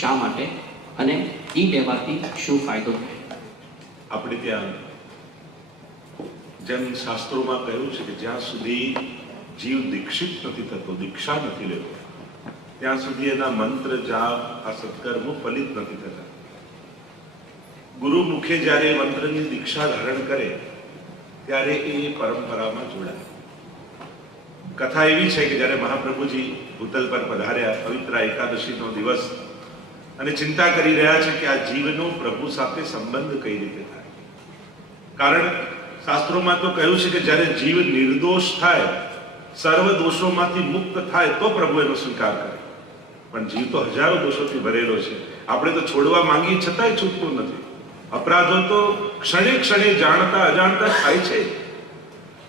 શા માટે અને એ લેવાથી શું ફાયદો થાય? આપણે ત્યાં જેમ શાસ્ત્રોમાં કહ્યું છે કે જ્યાં સુધી જીવ દીક્ષિત નથી થતો, દીક્ષા નથી લેતો, ત્યાં સુધી એના મંત્ર જાપ આ સત્કર્મો ફલિત નથી થતા. ગુરુ મુખે જ્યારે મંત્રની દીક્ષા ધારણ કરે ત્યારે એ પરંપરામાં જોડાય. કથા એવી છે કે જ્યારે મહાપ્રભુજી ભૂતલ પર પધાર્યા, પવિત્ર એકાદશીનો દિવસ, અને ચિંતા કરી રહ્યા છે કે આ જીવનો પ્રભુ સાથે સંબંધ કઈ રીતે થાય. કારણ શાસ્ત્રોમાં તો કહ્યું છે કે જ્યારે જીવ નિર્દોષ થાય, સર્વ દોષોમાંથી મુક્ત થાય તો પ્રભુ એનો સ્વીકાર કરે. પણ જીવ તો હજારો દોષોથી ભરેલો છે. આપણે તો છોડવા માંગીએ છતાંય છૂટતું નથી. અપરાધો તો ક્ષણે ક્ષણે જાણતા અજાણતા થાય છે.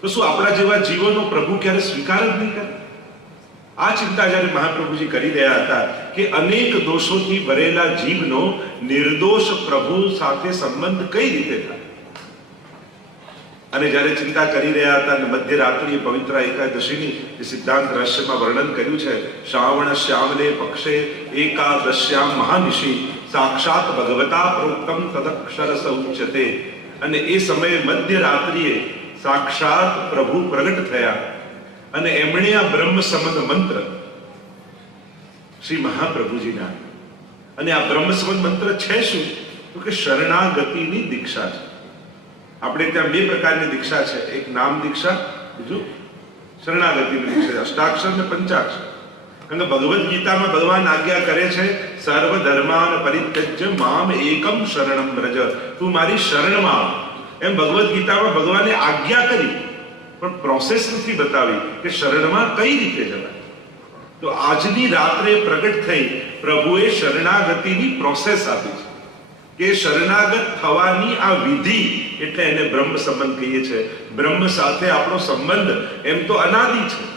તો શું આપણા જેવા જીવોનો પ્રભુ ક્યારે સ્વીકાર જ નહીં કરે? આ ચિંતા જ્યારે મહાપ્રભુજી કરી રહ્યા હતા કે અનેક દોષોથી ભરેલા જીવનો નિર્દોષ પ્રભુ સાથે સંબંધ કઈ રીતે થાય, અને જ્યારે ચિંતા કરી રહ્યા હતા અને મધ્યરાત્રિએ પવિત્ર એકાદશીની જે સિદ્ધાંત રહસ્યમાં વર્ણન કર્યું છે, શ્રાવણ શ્યામલે પક્ષે એકાદશ્યામ મહાનિશી સાક્ષાત ભગવતા પ્રોક્તમ તદક્ષરસ ઉચ્યતે. અને એ સમયે મધ્યરાત્રિએ સાક્ષાત પ્રભુ પ્રગટ થયા અને એમણે આ બ્રહ્મ સંબંધ મંત્ર શ્રી મહાપ્રભુજીના, અને આ બ્રહ્મ સંબંધ મંત્ર છે શું? તો કે શરણાગતિની દીક્ષા છે. આપણે ત્યાં બે પ્રકારની દીક્ષા છે, એક નામ દીક્ષા, બીજું શરણાગતિની દીક્ષા, અષ્ટાક્ષર અને પંચાક્ષર. કારણ કે ભગવદ્ ગીતામાં ભગવાન આજ્ઞા કરે છે, સર્વ ધર્માન પરિત્યજ્ય મામ એકમ શરણમ વ્રજ, તું મારી શરણમાં. એમ ભગવદ્ ગીતામાં ભગવાને આજ્ઞા કરી, પણ પ્રોસેસ નથી બતાવી કે શરણમાં કઈ રીતે જવાય. તો આજની રાત્રે પ્રગટ થઈ પ્રભુએ શરણાગતિની પ્રોસેસ આપી છે કે શરણાગત થવાની આ વિધિ, એટલે એને બ્રહ્મ સંબંધ કહીએ છીએ. બ્રહ્મ સાથે આપણો સંબંધ એમ તો અનાદિ છે,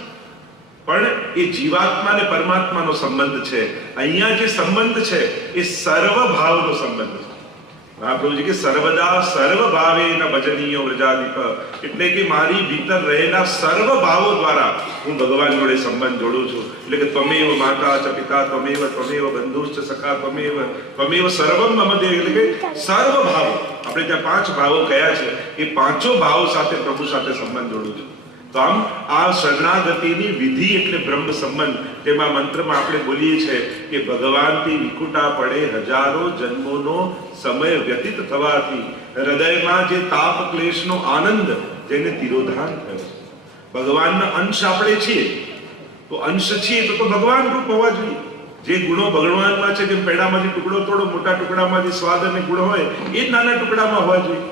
પણ એ જીવાત્મા અને પરમાત્માનો સંબંધ છે. અહીંયા જે સંબંધ છે એ સર્વભાવનો સંબંધ છે. મહાપ્રભુજી કે સર્વદા સર્વ ભાવેન ભજનીયો વ્રજાધિપ, એટલે કે મારી ભીતર રહેલા સર્વ ભાવો દ્વારા હું ભગવાન જોડે સંબંધ જોડું છું. એટલે કે ત્વમેવ માતા ચ પિતા ત્વમેવ ત્વમેવ બંધુશ્ચ સખા ત્વમેવ ત્વમેવ સર્વમ મમ દેવ, એટલે કે સર્વ ભાવો. આપણે ત્યાં 5 ભાવો કયા છે, એ 5 ભાવો સાથે પ્રભુ સાથે સંબંધ જોડું છું. તો આમ આ શરણાગતિની વિધિ એટલે બ્રહ્મ સંબંધ. તેમાં મંત્રમાં આપણે બોલીએ છીએ કે ભગવાનથી વિખુટા પડે હજારો જન્મોનો સમય વ્યતીત થવાથી હૃદયમાં જે તાપ ક્લેશનો આનંદ જેને તિરોધાન થયો છે. ભગવાનના અંશ આપણે છીએ, તો અંશ છીએ તો ભગવાન રૂપ હોવા જોઈએ. જે ગુણો ભગવાનમાં છે, જેમ પેડામાંથી ટુકડો તોડો, મોટા ટુકડામાંથી સ્વાદ અને ગુણ હોય, એ જ નાના ટુકડામાં હોવા જોઈએ.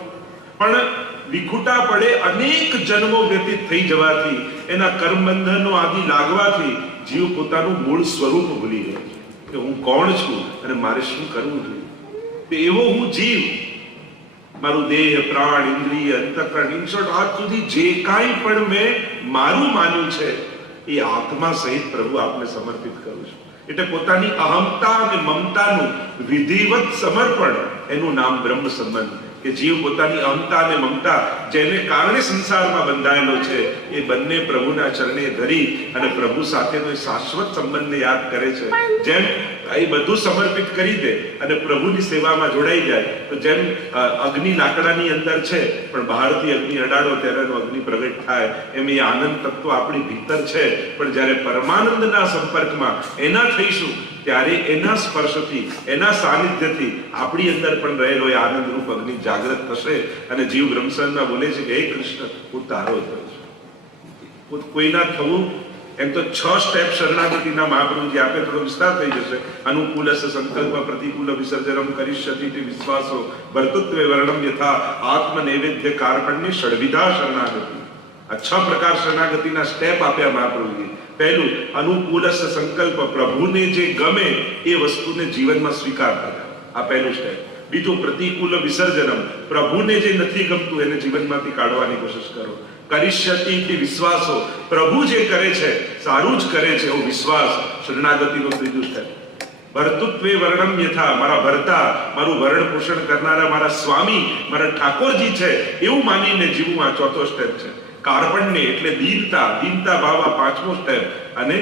પણ વિખુટા પડે અનેક જન્મો વ્યતીત થઈ જવાથી, એના કર્મબંધનો આદિ લાગવાથી જીવ પોતાનું મૂળ સ્વરૂપ ભૂલી ગયો કે હું કોણ છું અને મારે શું કરવું જોઈએ. તો એવો હું જીવ, મારું દેહ પ્રાણ ઇન્દ્રિય અંતઃકરણ, ઇન શોર્ટ આજ સુધી જે કાંઈ પણ મેં મારું માન્યું છે એ આત્મા સહિત પ્રભુ આપને સમર્પિત કરું છું. એટલે પોતાની અહમતા અને મમતાનું વિધિવત સમર્પણ, એનું નામ બ્રહ્મ સંબંધ. કે જીવ પોતાની અહમતા અને મમતા જેને કારણે સંસારમાં બંધાયેલો છે, એ બંને પ્રભુના ચરણે ધરી અને પ્રભુ સાથેનો એ શાશ્વત સંબંધને યાદ કરે છે. જેમ એ બધું સમર્પિત કરી દે અને પ્રભુની સેવામાં જોડાઈ જાય, તો જેમ અગ્નિ લાકડાની અંદર છે પણ બહારથી અગ્નિ અડાડો ત્યારે અગ્નિ પ્રગટ થાય, એમ એ આનંદ તત્વ આપણી ભીતર છે. પણ જ્યારે પરમાનંદના સંપર્કમાં એના થઈશું ત્યારે એના સ્પર્શથી, એના સાનિધ્યથી આપણી અંદર પણ રહેલો એ આનંદરૂપ અગ્નિ જાગૃત થશે. અને જીવ બ્રહ્મસરમાં બોલે છે કે હે કૃષ્ણ, હું તારો થયો છું. કોઈના થવું એમ તો 6 સ્ટેપ શરણાગતિના મહાપ્રભુજી આપે, થોડો વિસ્તાર થઈ જશે. અનુકૂલસ્ય સંકલ્પ પ્રતિકૂલ વિસર્જનમ કરિષ્યતિ ઇતિ વિશ્વાસો વર્તુત્વે વર્ણમ યથા આત્મ નૈવેદ્ય કાર્પણ્ય ષડવિધા શરણાગતિ. આ 6 પ્રકાર શરણાગતિના સ્ટેપ આપ્યા મહાપ્રભુજી. પહેલું, અનુકૂલસ્ય સંકલ્પ, પ્રભુને જે ગમે એ વસ્તુને જીવનમાં સ્વીકાર કર્યા, આ પહેલું સ્ટેપ. બીજું, પ્રતિકૂલ વિસર્જનમ, પ્રભુને જે નથી ગમતું એને જીવનમાંથી કાઢવાની કોશિશ કરો. કરિષ્યતિ ઇતિ વિશ્વાસો, પ્રભુ જે કરે છે સારું જ કરે છે એવો વિશ્વાસ, શરણાગતિનો ત્રીજું સ્ટેપ. ભર્તૃત્વે વર્ણમ યથા, મારા ભરતા, મારું ભરણ પોષણ કરનારા મારા સ્વામી, મારા ઠાકોરજી છે એવું માનીને જીવવું, આ ચોથો સ્ટેપ છે. કાર્પણ્ય એટલે દીનતા, દીનતા ભાવ આ પાંચમો સ્ટેપ. અને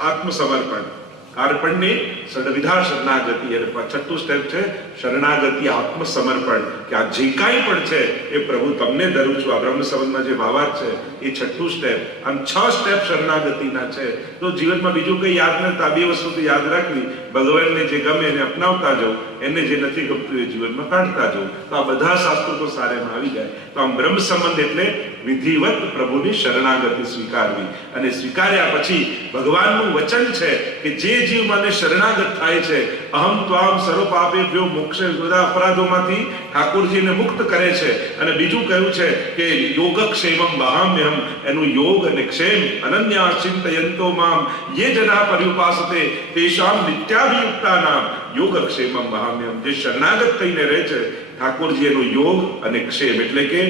આત્મસમર્પણ, આપણને ષડવિધા શરણાગતિ, અને છઠ્ઠું સ્ટેપ છે શરણાગતિ આત્મસમર્પણ, કે આ જે કાંઈ પણ છે એ પ્રભુ તમને ધરું છું. આ બ્રહ્મ સંબંધમાં જે ભાવાર્થ છે એ છઠ્ઠું સ્ટેપ. આમ 6 સ્ટેપ શરણાગતિના છે. તો જીવનમાં બીજું કંઈ યાદ નથી, આ 2 વસ્તુ તો યાદ રાખવી. ભગવાનને જે ગમે એને અપનાવતા જવું, એને જે નથી ગમતું એ જીવનમાં કાઢતા જવું. તો આ બધા શાસ્ત્રો તો સારેમાં આવી જાય. તો આમ બ્રહ્મ સંબંધ એટલે વિધિવત પ્રભુની શરણાગતિ સ્વીકારવી, અને સ્વીકાર્યા પછી ભગવાનનું વચન છે કે જે જીવ મને શરણાગત થાય છે, અહમ ત્વામ સર્વ પાપેભ્યો મોક્ષે, બધા અપરાધોમાંથી ઠાકોરજીને મુક્ત કરે છે. અને બીજું કહ્યું છે કે યોગક્ષેમમ વહામ્યહમ, એનું યોગ અને ક્ષેમ અનન્યા ચિંતયંતો મામ યે જના પર્યુપાસતે તેષામ નિત્યાભિયુક્તાનામ યોગક્ષેમમ વહામ્યહમ. જે શરણાગત થઈને રહે છે ઠાકોરજી, એનો યોગ અને ક્ષેમ એટલે કે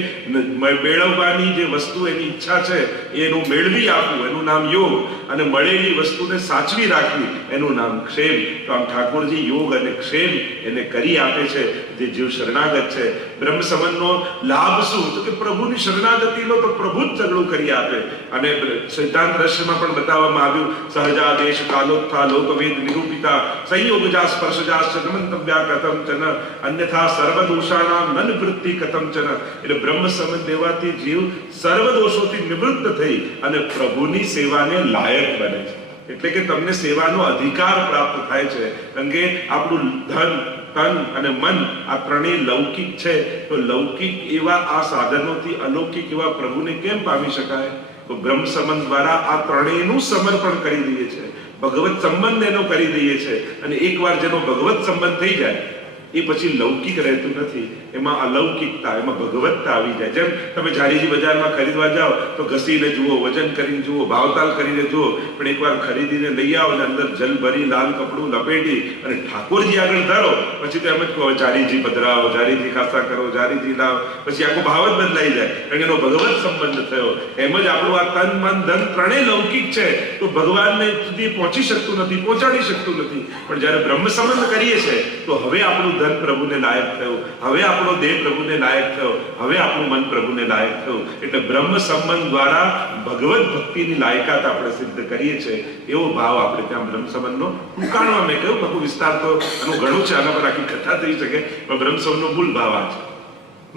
મેળવવાની જે વસ્તુ એની ઈચ્છા છે એનું મેળવી આપવું, એનું નામ યોગ, અને મળેલી વસ્તુને સાચવી રાખવી, એનું નામ ક્ષેમ. તો આમ ઠાકોરજી યોગ અને ક્ષેમ એને કરી આપે છે જે જીવ શરણાગત છે. બ્રહ્મ સંબંધનો લાભ શું? તો કે પ્રભુની શરણાગતિ લો તો પ્રભુ જ સગળું કરી આપે. અને સિદ્ધાંત રહસ્યમાં પણ બતાવવામાં આવ્યું, સહજાદેશ કાલોત્થા લોકવેદ નિરૂપિતા સંયોગજા સ્પર્શજા ગમંતવ્યા કથમ ચન અન્યથા સર્વદોષાણામ નનિવૃત્તિ કથમ ચન. એટલે બ્રહ્મ સંબંધ લેવાથી જીવ સર્વ દોષોથી નિવૃત્ત થઈ અને પ્રભુની સેવાને લાયક બને છે. એટલે કે તમને સેવાનો અધિકાર પ્રાપ્ત થાય છે. કારણ કે આપણું ધન, તન અને મન આ ત્રણેય લૌકિક છે. તો લૌકિક એવા આ સાધનોથી અલૌકિક એવા પ્રભુને કેમ પામી શકાય? તો બ્રહ્મ સંબંધ દ્વારા આ ત્રણેયનું સમર્પણ કરી દઈએ છે, ભગવત સંબંધ એનો કરી દઈએ છે. અને એકવાર જેનો ભગવત સંબંધ થઈ જાય એ પછી લૌકિક રહેતું નથી, એમાં અલૌકિકતા, એમાં ભગવત્તા આવી જાય. જેમ તમે જાડીજી બજારમાં ખરીદવા જાઓ તો ઘસીને જુઓ, વજન કરીને જુઓ, ભાવતાલ કરીને જુઓ, પણ એકવાર ખરીદીને લઈ આવો અને અંદર જલ ભરી લાલ કપડું લપેટી અને ઠાકોરજી આગળ ધરો, પછી તો એમ જ કહો જાડીજી પધરાવો, જાડીજી ખાસા કરો, જાડીજી લાવો, પછી આખો ભાવ જ બદલાઈ જાય, કારણ કે એનો ભગવત સંબંધ થયો. એમ જ આપણું આ તન મન ધન ત્રણેય લૌકિક છે, તો ભગવાનને સુધી પહોંચી શકતું નથી, પહોંચાડી શકતું નથી. પણ જ્યારે બ્રહ્મ સંબંધ કરીએ છીએ તો હવે આપણું ધન પ્રભુને લાયક થયું, હવે આપણો દેહ પ્રભુને લાયક થયો, હવે આપણું મન પ્રભુને લાયક થયું. એટલે બ્રહ્મ સંબંધ દ્વારા ભગવત ભક્તિની લાયકાત આપણે સિદ્ધ કરીએ છીએ. એવો ભાવ આપણે ત્યાં બ્રહ્મ સંબંધનો ટૂંકાણમાં મેં કહ્યું, બાકી વિસ્તાર તો આનું ઘણું છે, આના પર આખી કથા થઈ શકે, પણ બ્રહ્મ સંબંધનો મૂળ ભાવ આ છે.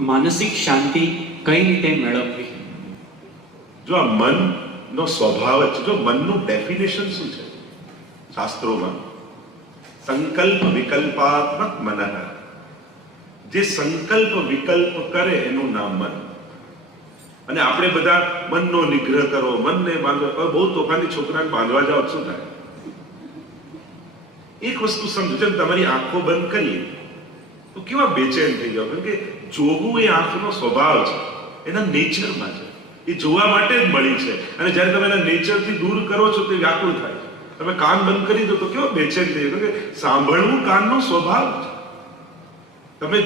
માનસિક શાંતિ કઈ રીતે મેળવવી? જો આ મનનો સ્વભાવ છે, જો મનનું ડેફિનેશન શું છે શાસ્ત્રોમાં? સંકલ્પ વિકલ્પાત્મક મન. જે સંકલ્પ વિકલ્પ કરે એનું નામ મન. અને આપણે બધા મનનો નિગ્રહ કરો, મનને બાંધો. બહુ તોફાની છોકરાને બાંધવા જાઓ શું થાય? એક વસ્તુ સમજો, જેમ તમારી આંખો બંધ કરીએ તો કેવા બેચેન થઈ જાવ, કારણ કે જોવું એ આંખનો સ્વભાવ છે, એના નેચરમાં છે, એ જોવા માટે જ મળી છે. અને જ્યારે તમે એના નેચરથી દૂર કરો છો તો વ્યાકુળ થાય છે. તમે કાન બંધ કરી દો તો કેવો બેચેન થઈ જાય, કે સાંભળવું કાનનો સ્વભાવ છે. તમે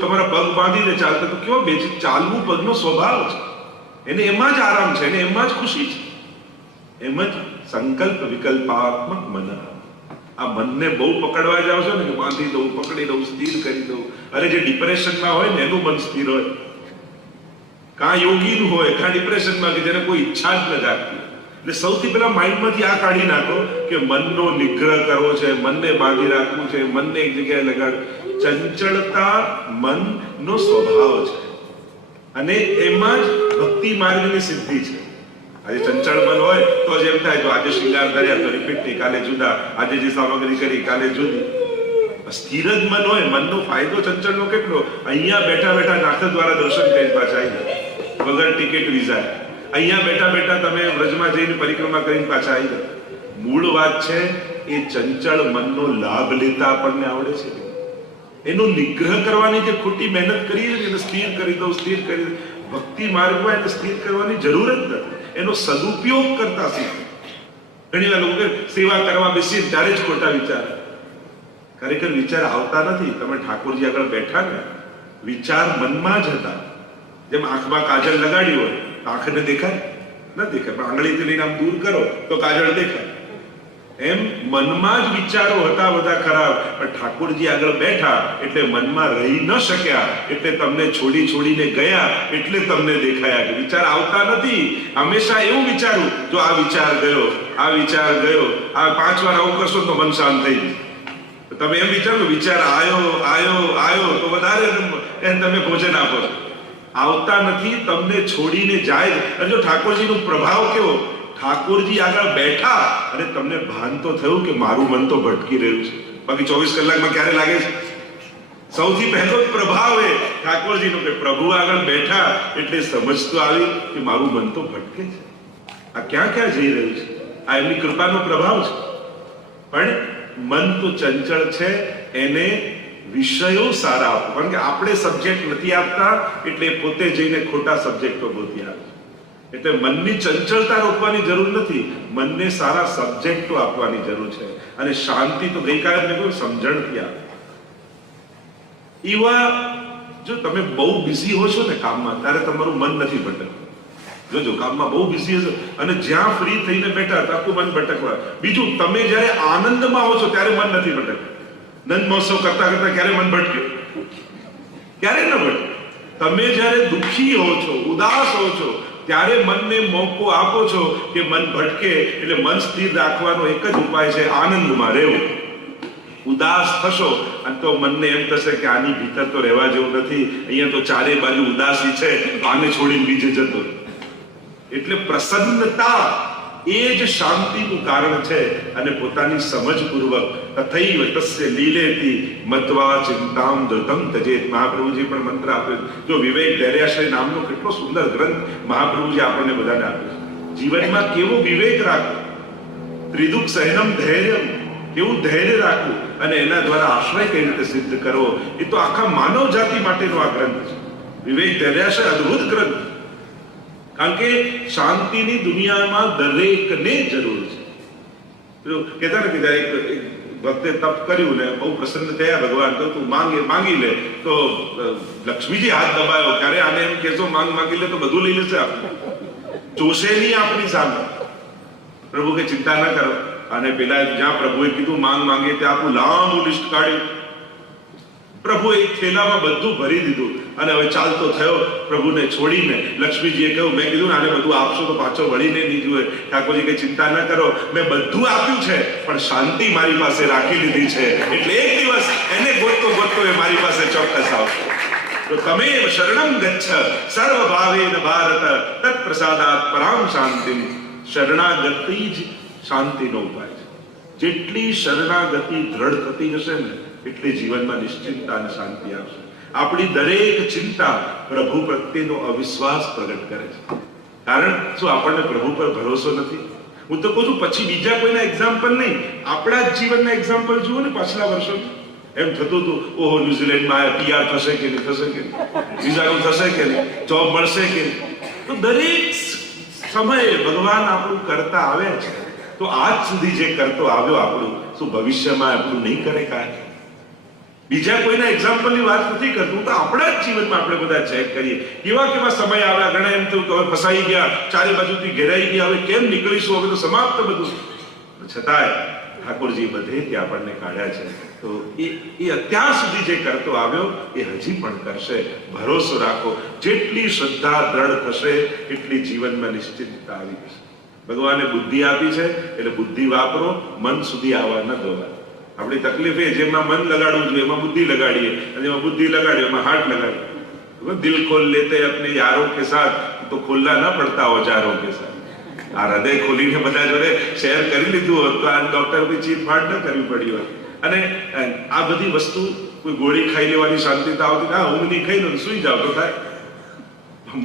તમારા પગ બાંધીને ચાલતા તો કેવો બેચેન, ચાલવું પગનો સ્વભાવ છે. એને એમાં જ આરામ છે, એને એમાં જ ખુશી છે. એમ જ સંકલ્પ વિકલ્પાત્મક મન. આ મનને બહુ પકડવા જાવ છો ને, કે બાંધી દઉં, પકડી દઉં, સ્થિર કરી દઉં. અરે જે ડિપ્રેશનમાં હોય ને એનું મન સ્થિર હોય, કાં યોગીનું હોય, કાં ડિપ્રેશનમાં, કે જેને કોઈ ઈચ્છા જ ન જાગતી. એટલે સૌથી પહેલા માઇન્ડમાંથી આ કાઢી નાખો કે મનનો નિગ્રહ કરવો છે, મનને બાંધી રાખવું છે, મનને એક જગ્યાએ લગાડ. ચંચળતા મનનો સ્વભાવ છે, અને એમાં જ ભક્તિ માર્ગની સિદ્ધિ છે. આજે ચંચળ મન હોય તો જ એમ થાય, જો આજે શૃંગાર કર્યા તો રિપીટ નહીં, કાલે જુદા, આજે જે સામગ્રી કરી કાલે જુદી. સ્થિર જ મન હોય, મનનો ફાયદો ચંચળનો કેટલો? અહીંયા બેઠા બેઠા નાથ દ્વારા દર્શન કરી પાછા આવી જાય, વગર ટિકિટ વિઝા. અહીંયા બેઠા બેઠા તમે વ્રજમાં જઈને પરિક્રમા કરીને પાછા આવી જાય. મૂળ વાત છે એ ચંચળ મનનો લાભ લેતા આપણને આવડે છે. એનો નિગ્રહ કરવાની જે ખોટી મહેનત કરીએ છીએ, એને સ્થિર કરી દઉં, સ્થિર કરી દઉં. ભક્તિ માર્ગમાં એને સ્થિર કરવાની જરૂર જ નથી, એનો સદુપયોગ કરતા શીખો. ઘણી વાર લોકો સેવા કરવા બેસીએ ત્યારે જ ખોટા વિચાર. ખરેખર વિચાર આવતા નથી. તમે ઠાકોરજી આગળ બેઠા ને, વિચાર મનમાં જ હતા. જેમ આંખમાં કાજળ લગાડી હોય, આંખને દેખાય ન દેખાય, પણ આંગળીથી લઈને આમ દૂર કરો તો કાજળ દેખાય. એમ મનમાં જ વિચારો હતા બધા ખરાબ, પણ ઠાકોરજી આગળ બેઠા એટલે મનમાં રહી ન શક્યા, એટલે તમને છોડીને ગયા, એટલે તમને દેખાયા. કે વિચાર આવતા નથી. હંમેશા એવું વિચારું, જો આ વિચાર ગયો આ વિચાર ગયો, આ 5 વાર આવું કરશો તો મન શાંત થઈ જશે. તમે એમ વિચારો વિચાર આયો તો વધારે તમે ભોજન આપો છો. આવતા નથી, તમને છોડીને જાય. અને જો ઠાકોરજીનો પ્રભાવ કેવો, ઠાકોરજી આગળ બેઠા અને તમને ભાન તો થયું કે મારું મન તો ભટકી રહ્યું છે. બાકી 24 કલાકમાં ક્યારે લાગે છે? સૌથી પહેલો જ પ્રભાવ એ ઠાકોરજીનો કે પ્રભુ આગળ બેઠા એટલે સમજ તો આવી કે મારું મન તો ભટકે છે, આ ક્યાં ક્યાં જઈ રહ્યું છે. આ એમની કૃપાનો પ્રભાવ છે. પણ મન તો ચંચળ છે, એને વિષયો સારા આપો. કારણ કે આપણે સબ્જેક્ટ નથી આપતા એટલે પોતે જઈને ખોટા સબ્જેક્ટો ગોતી આવે. એટલે મનની ચંચળતા રોકવાની જરૂર નથી, મનને સારા સબ્જેક્ટો આપવાની જરૂર છે. અને શાંતિ તો ગઈકાલે મેં કહ્યું સમજણથી આવે. એવા જો તમે બહુ બિઝી હો છો ને કામમાં, ત્યારે તમારું મન નથી ભટકતું. જોજો કામમાં બહુ બિઝી હશો અને જ્યાં ફ્રી થઈને બેઠા તો આખું મન ભટકવા. બીજું, તમે જ્યારે આનંદમાં હો છો ત્યારે મન નથી ભટકતું. નંદ મહોત્સવ કરતા કરતા ક્યારે મન ભટક્યું? ક્યારે ન ભટક્યું? તમે જ્યારે દુઃખી હો છો, ઉદાસ હો છો, ત્યારે મનને મોકો આપો છો કે મન ભટકે. એટલે મન સ્થિર રાખવાનો એક જ ઉપાય છે, આનંદમાં રહેવું. ઉદાસ થશો અને તો મનને એમ થશે કે આની ભીતર તો રહેવા જેવું નથી, અહીંયા તો ચારે બાજુ ઉદાસી છે, આને છોડીને બીજે જતો. એટલે પ્રસન્નતા એ જ શાંતિનું કારણ છે. અને પોતાની સમજપૂર્વક તથૈવ તસ્ય લીલેતિ મત્વા ચિંતામ ધૃતમ તજેત. મહાપ્રભુજી પણ મંત્ર આપ્યો. જો વિવેક ધૈર્યાશ્રય નામનો કેટલો સુંદર ગ્રંથ મહાપ્રભુજી આપણને બધાને આપ્યો. જીવનમાં કેવો વિવેક રાખવો, ત્રિદુઃખ સહનમ ધૈર્યમ, કેવું ધૈર્ય રાખવું અને એના દ્વારા આશ્રય કઈ રીતે સિદ્ધ કરવો, એ તો આખા માનવ જાતિ માટેનો આ ગ્રંથ છે. વિવેક ધૈર્યાશ્રય અદ્ભુત ગ્રંથ. કારણ કે શાંતિની દુનિયામાં દરેકને જરૂર છે. કહેતા ને કે એક ભક્તે તપ કર્યું ને બહુ પ્રસન્ન થયા ભગવાન, તો તું માંગી લે. તો લક્ષ્મીજી હાથ દબાયો, ક્યારે આને એમ કહેશો માંગી લે તો બધું લઈ લેશે, જોશે નહીં આપણી સામે. પ્રભુ કે ચિંતા ન કરો. અને પેલા જ્યાં પ્રભુએ કીધું માંગે ત્યાં આપણું લાંબુ લિસ્ટ કાઢ્યું. પ્રભુ એક થેલામાં બધું ભરી દીધું અને હવે ચાલતો થયો પ્રભુને છોડીને. લક્ષ્મીજીએ કહ્યું, મેં કીધું ને આને બધું આપશો તો પાછો વળીને નહીં જુએ. ઠાકોરજી કે ચિંતા ન કરો, મેં બધું આપ્યું છે પણ શાંતિ મારી પાસે રાખી લીધી છે. એટલે એક દિવસ એને ગોતતો એ મારી પાસે ચોક્કસ આવશે. તો તમે શરણમ ગચ્છ સર્વ ભાવેન ભારત તત્ પ્રસાદાત પરામ શાંતિ. શરણાગતિ જ શાંતિનો ઉપાય છે. જેટલી શરણાગતિ દ્રઢ થતી જશે ને એટલે જીવનમાં નિશ્ચિંતતા અને શાંતિ આવશે. આપણી દરેક ચિંતા પ્રભુ પ્રત્યેનો અવિશ્વાસ પ્રગટ કરે છે. કારણ શું? આપણને પ્રભુ પર ભરોસો નથી. હું તો કહું છું, પછી બીજા કોઈના એક્ઝામ્પલ નહીં, આપણા જ જીવનના એક્ઝામ્પલ જુઓ ને. પાછલા વર્ષો એમ થતું હતું, ઓહો ન્યુઝીલેન્ડમાં આયા, પીઆર થશે કે નહીં, થશે કે નહીં, વિઝાનું થશે કે નહીં, જોબ મળશે કે નહીં. તો દરેક સમયે ભગવાન આપણું કરતા આવે છે. તો આજ સુધી જે કરતો આવ્યો આપણું, શું ભવિષ્યમાં આપણું નહીં કરે? કાંઈ બીજા કોઈના એક્ઝામ્પલની વાત નથી કરતું. તો આપણા જ જીવનમાં આપણે બધા ચેક કરીએ, કેવા સમય આવ્યા. ઘણા એમ થયું કે હવે ફસાઈ ગયા, ચારે બાજુથી ઘેરાઈ ગયા, હવે કેમ નીકળીશું, હવે તો સમાપ્ત બધું. છતાંય ઠાકોરજી બધેથી આપણને કાઢ્યા છે. તો એ અત્યાર સુધી જે કરતો આવ્યો એ હજી પણ કરશે. ભરોસો રાખો. જેટલી શ્રદ્ધા દ્રઢ થશે એટલી જીવનમાં નિશ્ચિંતતા આવી જશે. ભગવાને બુદ્ધિ આપી છે એટલે બુદ્ધિ વાપરો, મન સુધી આવવા ન દો. આપણી તકલીફ એ જેમાં મન લગાડવું જોઈએ એમાં બુદ્ધિ લગાડીએ, અને જેમાં બુદ્ધિ લગાડીએ એમાં હાથ લગાડીએ. દિલ ખોલ લેતે अपने यारों के साथ तो खोलना ना पड़ता औजारों के साथ. આ હૃદય ખોલીને બધા જોડે શેર કરી લીધું હોત તો આ ડોક્ટર કોઈ ચીરફાડ ન કરવી પડી હોત. અને આ બધી વસ્તુ કોઈ ગોળી ખાઈ લેવાની શાંતિતા આવતી ના, ઊંઘની ખાઈ લો સુઈ જાવ તો થાય.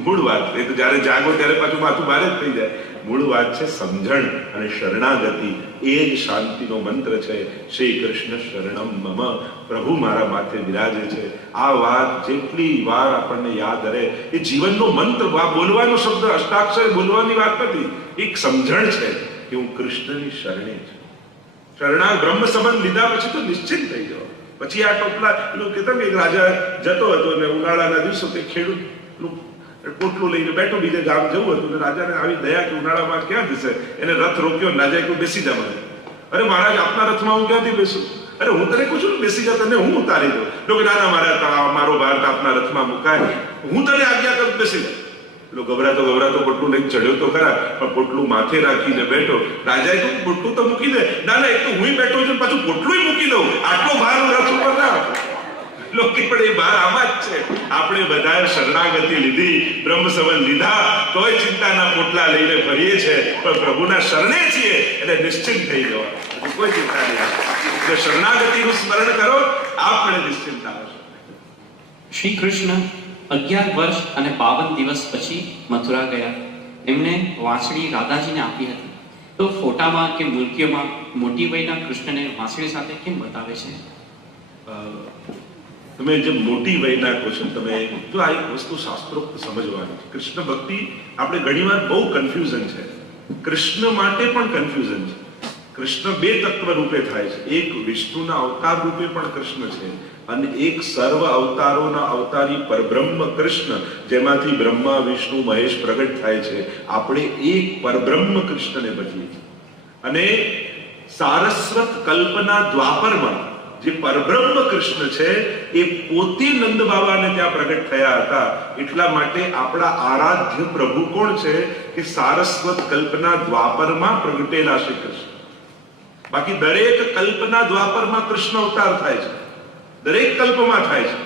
મૂળ વાત એ તો જયારે જાગો ત્યારે પાછું માથું ભારે જ થઈ જાય. મૂળ વાત છે સમજણ અને શરણાગતિ. એ જ શાંતિનો મંત્ર છે. શ્રી કૃષ્ણ શરણમ મમ. પ્રભુ મારા માથે બિરાજે છે. આ વાત જેટલી વાર આપણને યાદ રહે એ જીવનનો મંત્ર. બોલવાનો શબ્દ અષ્ટાક્ષર બોલવાની વાત નથી, એક સમજણ છે કે હું કૃષ્ણની શરણે છું. શરણા બ્રહ્મ સંબંધ લીધા પછી તો નિશ્ચિત થઈ જાવ. પછી આ ટોપલા પેલું કહેતા એક રાજા જતો હતો અને ઉનાળાના દિવસો તે ખેડૂત પોટલું લઈને બેઠો, બીજે ગામ જવું હતું. રાજાને આવી દયા કે ઉનાળામાં ક્યાં જશે, એને રથ રોક્યો. રાજાએ કહ્યું બેસી જા. મને, અરે મહારાજ આપના રથમાં હું ક્યાંથી બેસું? અરે હું તને કહું છું બેસી જા, તને હું ઉતારી દઉં. લોકો ના ના મારો ભારત આપના રથમાં મુકાય, હું તને આજ્ઞા કરું બેસી જા. પેલો ગભરાતો પોટલું લઈને ચડ્યો તો ખરા, પણ પોટલું માથે રાખીને બેઠો. રાજાએ કહ્યું પોટલું તો મૂકી દે. ના એક તો હું બેઠો છું, પાછું પોટલું મૂકી દઉં, આટલો ભાર રથ ઉપર ના આપો. લોકો પણ એ ભાર આમાં જ છે. આપણે બધાએ શરણાગતિ લીધી, બ્રહ્મ સંબંધ લીધા, તોય ચિંતાના પોટલા લઈને ફરીએ છીએ, પણ પ્રભુના શરણે છીએ એટલે નિશ્ચિંત થઈ જવા, કોઈ ચિંતા નહીં. એટલે શરણાગતિનું સ્મરણ કરો, આપણે નિશ્ચિંતા હશો. શ્રી કૃષ્ણ 11 વર્ષ અને 52 દિવસ પછી મથુરા ગયા. એમને વાંસળી રાધાજીને આપી હતી. તો ફોટામાં કે મૂર્તિઓમાં મોટી વયના કૃષ્ણને વાંસળી સાથે કેમ બતાવે છે? તમે જે મોટી વયના કહો છો, તમે તો આ એક વસ્તુ શાસ્ત્રોક્ત સમજવાની છે. કૃષ્ણ ભક્તિ આપણે ઘણીવાર બહુ કન્ફ્યુઝન છે. કૃષ્ણ માટે પણ કન્ફ્યુઝન છે. કૃષ્ણ બે તત્વ રૂપે થાય છે. એક વિષ્ણુના અવતાર રૂપે પણ કૃષ્ણ છે, અને એક સર્વ અવતારોના અવતારી પરબ્રહ્મ કૃષ્ણ, જેમાંથી બ્રહ્મા વિષ્ણુ મહેશ પ્રગટ થાય છે. આપણે એક પરબ્રહ્મ કૃષ્ણને ભજીએ છીએ. અને સારસ્વત કલ્પના દ્વાપરમાં જે પરબ્રહ્મ કૃષ્ણ છે એ પોતે નંદ બાબાને ત્યાં પ્રગટ થયા હતા. એટલા માટે આપણા આરાધ્ય પ્રભુ કોણ છે કે સારસ્વત કલ્પના દ્વાપરમાં પ્રગટેલા શ્રી કૃષ્ણ. બાકી દરેક કલ્પના દ્વાપરમાં કૃષ્ણ અવતાર થાય છે, દરેક કલ્પમાં થાય છે,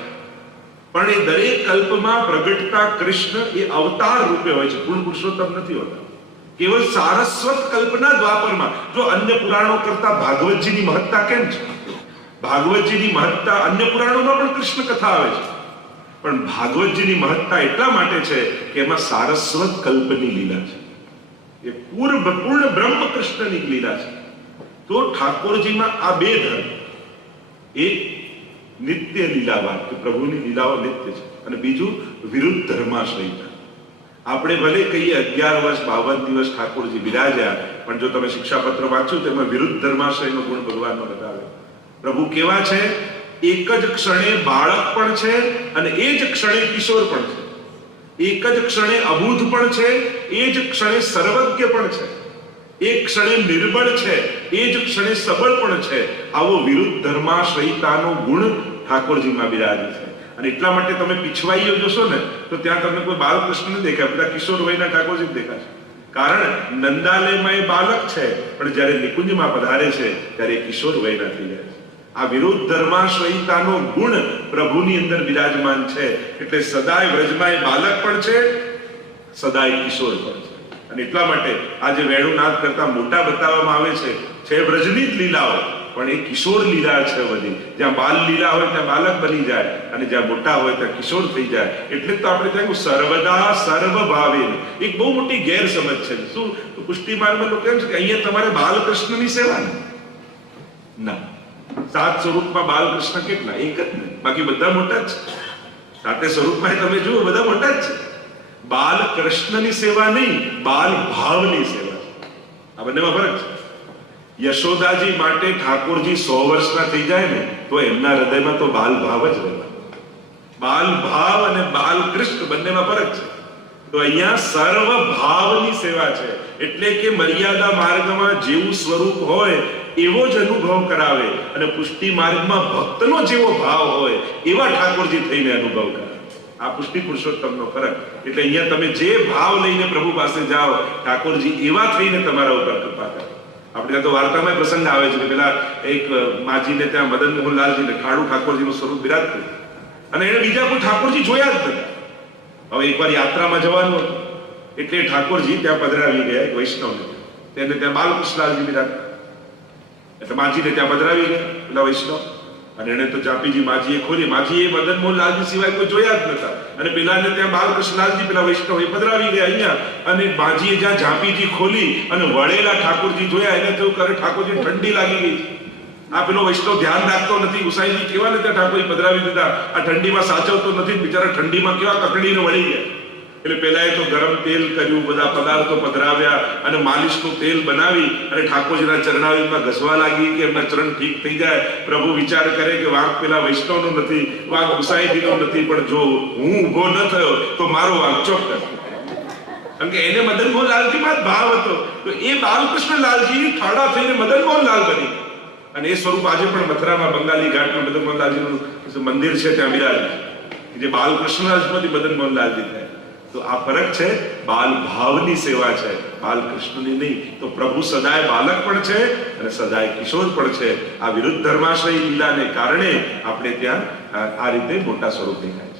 પણ એ દરેક કલ્પમાં પ્રગટતા કૃષ્ણ એ અવતાર રૂપે હોય છે, પૂર્ણ પુરુષોત્તમ નથી હોતા. કેવળ સારસ્વત કલ્પના દ્વાપરમાં. જો અન્ય પુરાણો કરતા ભાગવતજીની મહત્તા કેમ છે? ભાગવતજીની મહત્તા અન્ય પુરાણોમાં પણ કૃષ્ણ કથા આવે છે, પણ ભાગવતજીની મહત્તા એટલા માટે છે કે એમાં સારસ્વત કલ્પની લીલા છે, એ પૂર્ણ બ્રહ્મ કૃષ્ણની લીલા છે. તો ઠાકોરજીમાં આ બે ધર્મ, એક નિત્ય લીલાવાન કે પ્રભુની લીલાઓ નિત્ય છે, અને બીજું વિરુદ્ધ ધર્માશ્રય. આપણે ભલે કહીએ 11 વર્ષ 52 દિવસ ઠાકોરજી બિરાજ્યા, પણ જો તમે શિક્ષાપત્ર વાંચ્યું તેમાં વિરુદ્ધ ધર્માશ્રયનો ગુણ ભગવાનનો બતાવે. પ્રભુ કેવા છે? એક જ ક્ષણે બાળક પણ છે અને એ જ ક્ષણે કિશોર પણ છે. એક જ ક્ષણે અબૂધ પણ છે, એ જ ક્ષણે સર્વજ્ઞ પણ છે. એક ક્ષણે નિર્બળ છે, એ જ ક્ષણે સબળ પણ છે. આવો વિરુદ્ધ ધર્માશ્રયતાનો ગુણ ઠાકોરજીમાં બિરાજે છે. અને એટલા માટે તમે પીછવાઈઓ જોશો ને તો ત્યાં તમને કોઈ બાલકૃષ્ણ નહીં દેખાય, બધા કિશોર વયના ઠાકોરજી દેખાશે. કારણ નંદાલયમાં એ બાલક છે, પણ જ્યારે નિકુંજમાં પધારે છે ત્યારે એ કિશોર વયના થઈ જાય છે. આ વિરુદ્ધ ધર્માશ્રયતાનો ગુણ પ્રભુની અંદર બિરાજમાન છે. એટલે સદાય વ્રજમાં એ બાલક પણ છે, સદાય કિશોર પણ છે. અને એટલા માટે આજે વેણુનાદ કરતા મોટા બતાવવામાં આવે છે વ્રજની જ લીલાઓ, પણ એ કિશોર લીલા છે બધી. જ્યાં બાલ લીલા હોય ત્યાં બાલક બની જાય, અને જ્યાં મોટા હોય ત્યાં કિશોર થઈ જાય. એટલે તો આપણે ત્યાં સર્વદા સર્વ ભાવે એક બહુ મોટી ગેરસમજ છે. શું પુષ્ટિ માર્ગમાં લોકો એમ છે કે અહીંયા તમારે બાલકૃષ્ણની સેવા ના. 7 સ્વરૂપમાં બાલકૃષ્ણ કેટલા? એક જ ને, બાકી બધા મોટા જ છે. 7 સ્વરૂપમાં તમે જુઓ બધા મોટા જ છે. બાલકૃષ્ણની સેવા નહીં, બાલ ભાવની સેવા છે. આ બંનેમાં ફરક છે. યશોદાજી માટે ઠાકોરજી 100 વર્ષના થઈ જાય ને તો એમના હૃદયમાં તો બાલ ભાવ જ રહેવાનો. બાલ ભાવ અને બાલ કૃષ્ણ બંનેમાં ફરક છે. તો અહીંયા સર્વ ભાવની સેવા છે. એટલે કે મર્યાદા માર્ગમાં જેવું સ્વરૂપ હોય એવો જ અનુભવ કરાવે, અને પુષ્ટિ માર્ગમાં ભક્તનો જેવો ભાવ હોય એવા ઠાકોરજી થઈને અનુભવ કરાવે. આ પુષ્ટિ પુરુષોત્તમનો ફરક. એટલે અહીંયા તમે જે ભાવ લઈને પ્રભુ પાસે જાઓ, ઠાકોરજી એવા થઈને તમારા ઉપર કૃપા કરે. આપણે ત્યાં તો વાર્તામાં પ્રસંગ આવે છે કે પેલા એક માજીને ત્યાં મદન મોહનલાલજીને ખાડુ ઠાકોરજીનું સ્વરૂપ બિરાજતું, અને એને બીજા કોઈ ઠાકોરજી જોયા જ નતા. હવે એકવાર યાત્રામાં જવાનું હતું એટલે ઠાકોરજી ત્યાં પધરાવી ગયા એક વૈષ્ણવને. તેને ત્યાં બાલકૃષ્ણલાલજી બિરાજતા, એટલે માજીને ત્યાં પધરાવી ગયા પેલા વૈષ્ણવ. અને એને તો ચાપીજી માજીએ ખોલી. માજીએ મદન મોહનલાલજી સિવાય કોઈ જોયા જ નતા, અને પેલાને ત્યાં બાલકૃષ્ણલાલજી પેલા વૈષ્ણવ એ પધરાવી ગયા અહીંયા. અને માજીએ જ્યાં ઝાંપીજી ખોલી અને વળેલા ઠાકોરજી જોયા, એને થયું કરે ઠાકોરજી ઠંડી લાગી ગઈ. આ પેલો વૈષ્ણવ ધ્યાન રાખતો નથી. ઉસાઈજી કેવા ને ત્યાં ઠાકોરજી પધરાવી દીધા, આ ઠંડીમાં સાચવતો નથી, બિચારા ઠંડીમાં કેવા કકડીને વળી ગયા. એટલે પેલાએ તો ગરમ તેલ કર્યું, બધા પદાર્થો પધરાવ્યા અને માલિશનું તેલ બનાવી અને ઠાકોરજીના ચરણાવીમાં ઘસવા લાગી કે એમના ચરણ ઠીક થઈ જાય. પ્રભુ વિચાર કરે કે વાંક પેલા વૈષ્ણવનો નથી, વાંક ઉસાઈજીનો નથી, પણ જો હું ઊભો ન થયો તો મારો વાંક ચોક્કસ. કારણ કે એને મદન મોહનલાલજીમાં જ ભાવ હતો. તો એ બાલકૃષ્ણલાલજી ઠાડા થઈને મદન મોહનલાલ બની. અને એ સ્વરૂપ આજે પણ મથુરામાં બંગાળી ઘાટમાં મદન મોહનલાલજીનું મંદિર છે, ત્યાં બિરાજે. જે બાલકૃષ્ણલાલજીમાંથી મદન મોહનલાલજી થયા. તો આ ફરક છે, બાલ ભાવની સેવા છે, બાલ કૃષ્ણની નહીં. તો પ્રભુ સદાય બાલક પણ છે અને સદાય કિશોર પણ છે. આ વિરુદ્ધ ધર્માશ્રય લીલાને કારણે આપણે ત્યાં આ રીતે મોટા સ્વરૂપ દેખાય છે.